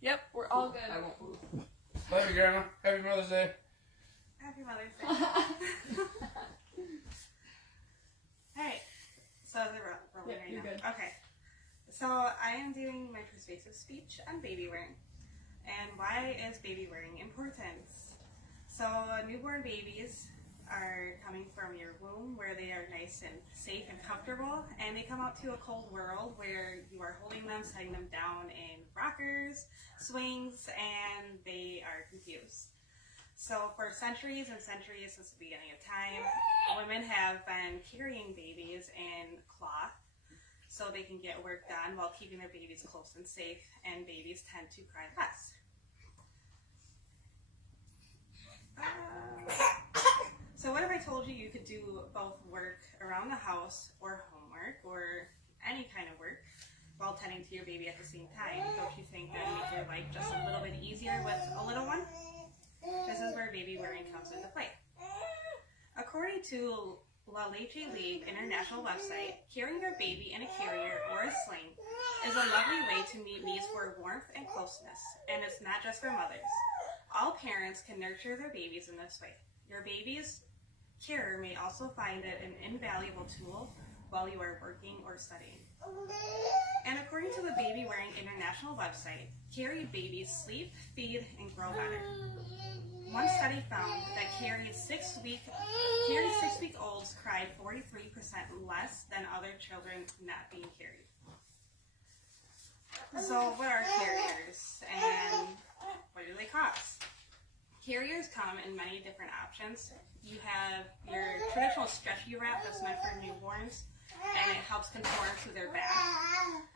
Yep, we're all good. I won't move. Love you, Grandma. Happy Mother's Day. Happy Mother's Day. Alright, so is it rolling right you're now? good. Okay, so I am doing my persuasive speech on baby wearing. And why is baby wearing important? So newborn babies are coming from your womb where they are nice and safe and comfortable, and they come out to a cold world where you are holding them, setting them down in rockers, swings, and they are confused. So for centuries and centuries, since the beginning of time, women have been carrying babies in cloth so they can get work done while keeping their babies close and safe, and babies tend to cry less. So what if I told you you could do both work around the house or homework or any kind of work while tending to your baby at the same time? Don't you think that would make your life just a little bit easier with a little one? This is where baby wearing comes into play. According to La Leche League International website, carrying your baby in a carrier or a sling is a lovely way to meet needs for warmth and closeness, and it's not just for mothers. All parents can nurture their babies in this way. Your baby's carer may also find it an invaluable tool while you are working or studying. And according to the Baby Wearing International website, carried babies sleep, feed, and grow better. One study found that carried six-week-olds cried 43% less than other children not being carried. So what are carriers and what do they cost? Carriers come in many different options. You have your traditional stretchy wrap that's meant for newborns, and it helps conform to their back.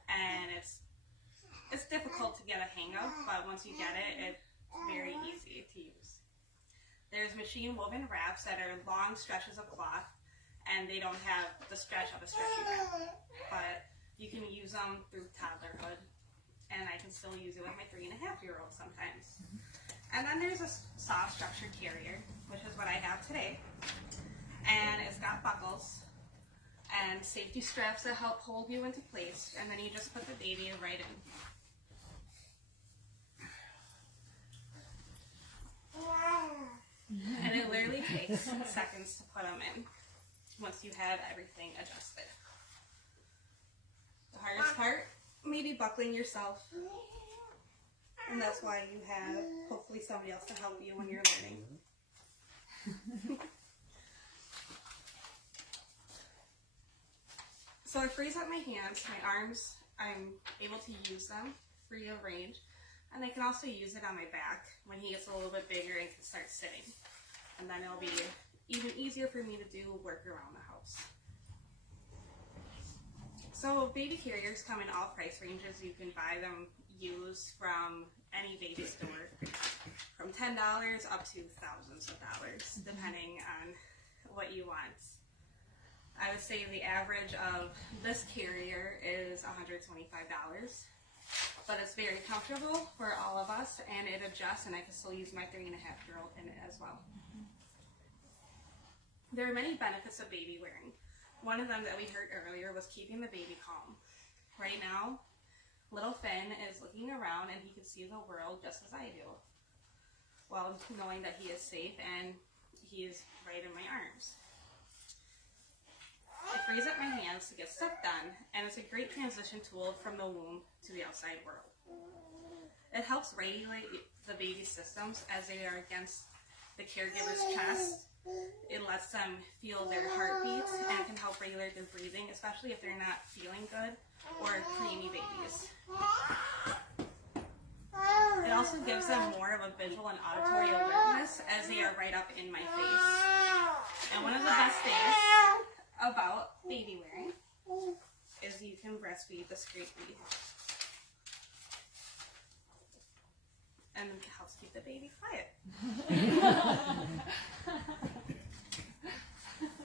And it's difficult to get a hang of, but once you get it, it's very easy to use. There's machine woven wraps that are long stretches of cloth, and they don't have the stretch of a stretchy wrap, but you can use them through toddlerhood, and I can still use it with my 3.5-year-old sometimes. And then there's a soft structured carrier, which is what I have today. And it's got buckles and safety straps that help hold you into place, and then you just put the baby right in. And it literally takes seconds to put them in once you have everything adjusted. The hardest part, maybe buckling yourself. And that's why you have, hopefully, somebody else to help you when you're learning. So I freeze up my hands, my arms, I'm able to use them free of range. And I can also use it on my back when he gets a little bit bigger and can start sitting. And then it'll be even easier for me to do work around the house. So baby carriers come in all price ranges. You can buy them used from any baby store, from $10 up to thousands of dollars, depending on what you want. I would say the average of this carrier is $125, but it's very comfortable for all of us, and it adjusts, and I can still use my 3.5-year-old in it as well. There are many benefits of baby wearing. One of them that we heard earlier was keeping the baby calm. Right now, little Finn is looking around and he can see the world just as I do, while knowing that he is safe and he is right in my arms. It frees up my hands to get stuff done, and it's a great transition tool from the womb to the outside world. It helps regulate the baby's systems as they are against the caregiver's chest. It lets them feel their heartbeats, and it can help regulate their breathing, especially if they're not feeling good or preemie babies. It also gives them more of a visual and auditory awareness as they are right up in my face. And one of the best things about baby wearing is you can breastfeed discreetly. And it helps keep the baby quiet.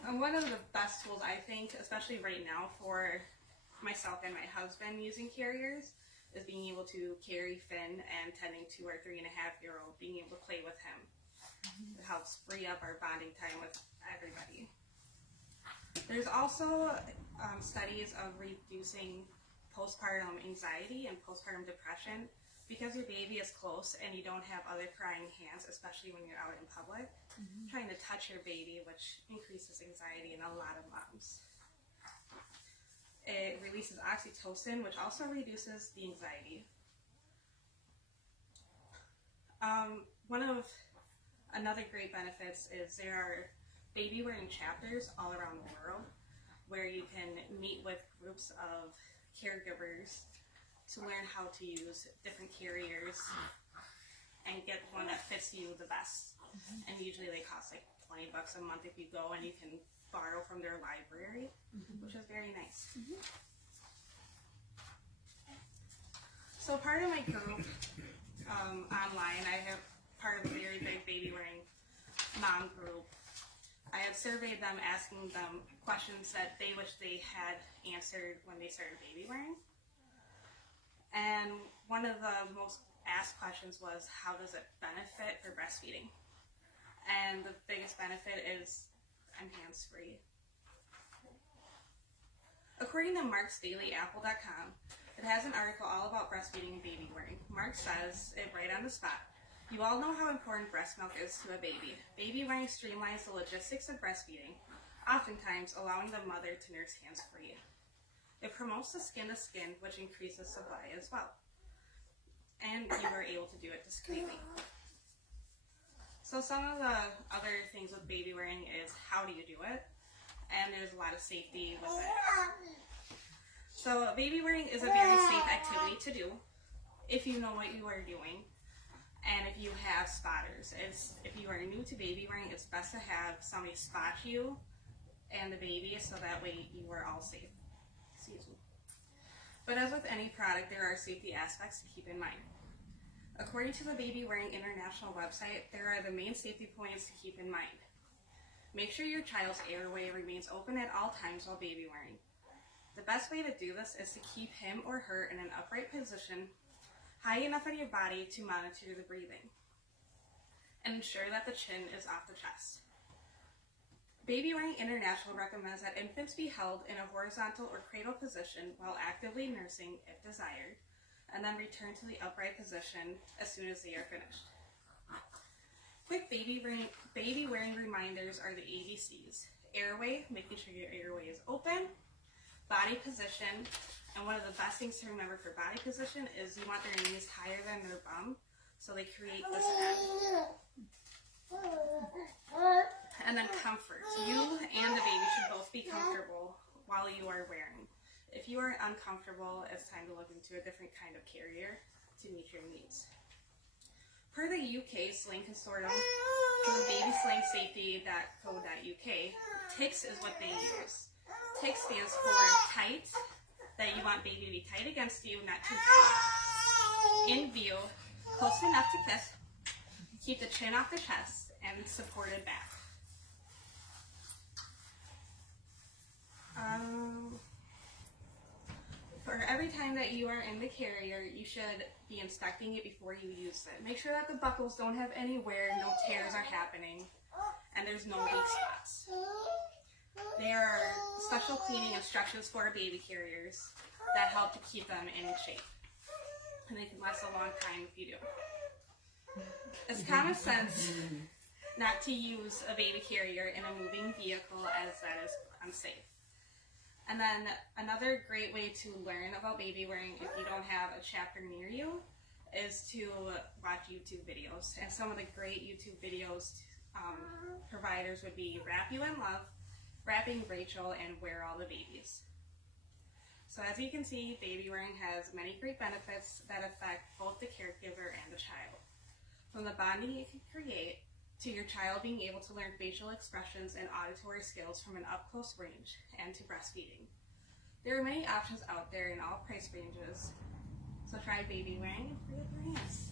And one of the best tools, I think, especially right now for myself and my husband using carriers, is being able to carry Finn and tending to our 3.5-year-old, being able to play with him. It helps free up our bonding time with everybody. There's also studies of reducing postpartum anxiety and postpartum depression because your baby is close and you don't have other crying hands, especially when you're out in public, trying to touch your baby, which increases anxiety in a lot of moms. It releases oxytocin, which also reduces the anxiety. Another great benefits is there are baby wearing chapters all around the world where you can meet with groups of caregivers to learn how to use different carriers and get one that fits you the best. And usually they cost like $20 a month if you go, and you can borrow from their library, which is very nice. So part of my group online, I have part of a very big baby wearing mom group. I had surveyed them, asking them questions that they wish they had answered when they started baby wearing. And one of the most asked questions was, how does it benefit for breastfeeding? And the biggest benefit is I'm hands-free. According to marksdailyapple.com, it has an article all about breastfeeding and baby wearing. Mark says it right on the spot. You all know how important breast milk is to a baby. Baby wearing streamlines the logistics of breastfeeding, oftentimes allowing the mother to nurse hands-free. It promotes the skin-to-skin, which increases supply as well. And you are able to do it discreetly. So some of the other things with baby wearing is, how do you do it? And there's a lot of safety with it. So baby wearing is a very safe activity to do if you know what you are doing and if you have spotters. If you are new to baby wearing, it's best to have somebody spot you and the baby so that way you are all safe. Excuse me. But as with any product, there are safety aspects to keep in mind. According to the Baby Wearing International website, there are the main safety points to keep in mind. Make sure your child's airway remains open at all times while baby wearing. The best way to do this is to keep him or her in an upright position, high enough on your body to monitor the breathing, and ensure that the chin is off the chest. Baby Wearing International recommends that infants be held in a horizontal or cradle position while actively nursing if desired, and then return to the upright position as soon as they are finished. Quick baby wearing reminders are the ABCs. Airway, making sure your airway is open. Body position, and one of the best things to remember for body position is you want their knees higher than their bum, so they create this edge. And then comfort. You and the baby should both be comfortable while you are wearing. If you are uncomfortable, it's time to look into a different kind of carrier to meet your needs. Per the UK Sling Consortium, babyslangsafety.co.uk, TICS is what they use. TICS stands for tight, that you want baby to be tight against you, not too tight. In view, close enough to kiss, keep the chin off the chest, and supported back. For every time that you are in the carrier, you should be inspecting it before you use it. Make sure that the buckles don't have any wear, no tears are happening, and there's no weak spots. There are special cleaning instructions for baby carriers that help to keep them in shape. And they can last a long time if you do. It's common sense not to use a baby carrier in a moving vehicle, as that is unsafe. And then another great way to learn about baby wearing if you don't have a chapter near you is to watch YouTube videos. And some of the great YouTube videos providers would be Wrap You in Love, Wrapping Rachel, and Wear All the Babies. So as you can see, baby wearing has many great benefits that affect both the caregiver and the child. From the bonding you can create, to your child being able to learn facial expressions and auditory skills from an up-close range, and to breastfeeding. There are many options out there in all price ranges, so try baby wearing and free up your hands.